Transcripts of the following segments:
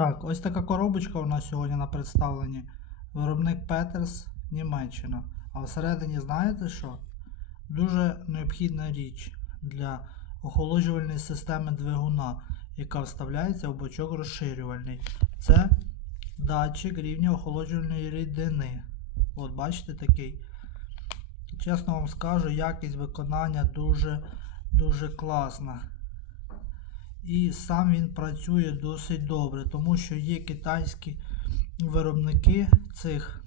Так, ось така коробочка у нас сьогодні на представленні. Виробник Петерс, Німеччина. А всередині знаєте що? Дуже необхідна річ для охолоджувальної системи двигуна, яка вставляється в бочок розширювальний. Це датчик рівня охолоджувальної рідини. От бачите такий. Чесно вам скажу, якість виконання дуже дуже класна. І сам він працює досить добре, тому що є китайські виробники цих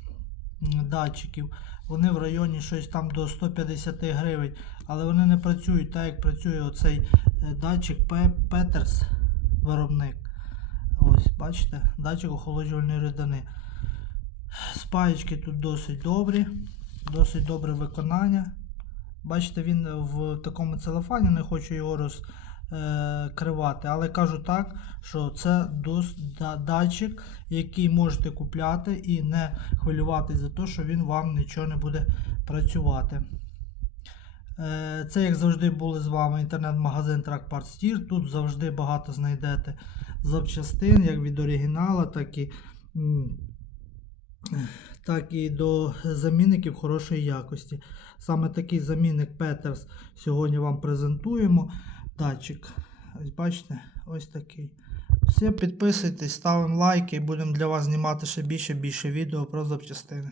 датчиків. Вони в районі щось там до 150 гривень, але вони не працюють так, як працює оцей е, датчик Peters виробник. Ось, бачите, датчик охолоджувальної рідини. Спаєчки тут досить добрі, досить добре виконання. Бачите, він в такому целофані, не хочу його розкривати, але кажу так, що це датчик, який можете купляти і не хвилюватись за те, що він вам нічого не буде працювати. Е, Це, як завжди, були з вами інтернет-магазин Track Part Steer. Тут завжди багато знайдете запчастин, як від оригінала, так і, так і до замінників хорошої якості. Саме такий замінник Peters сьогодні вам презентуємо. Датчик. Ось бачите, ось такий. Все, підписуйтесь, ставимо лайки і будемо для вас знімати ще більше більше відео про запчастини.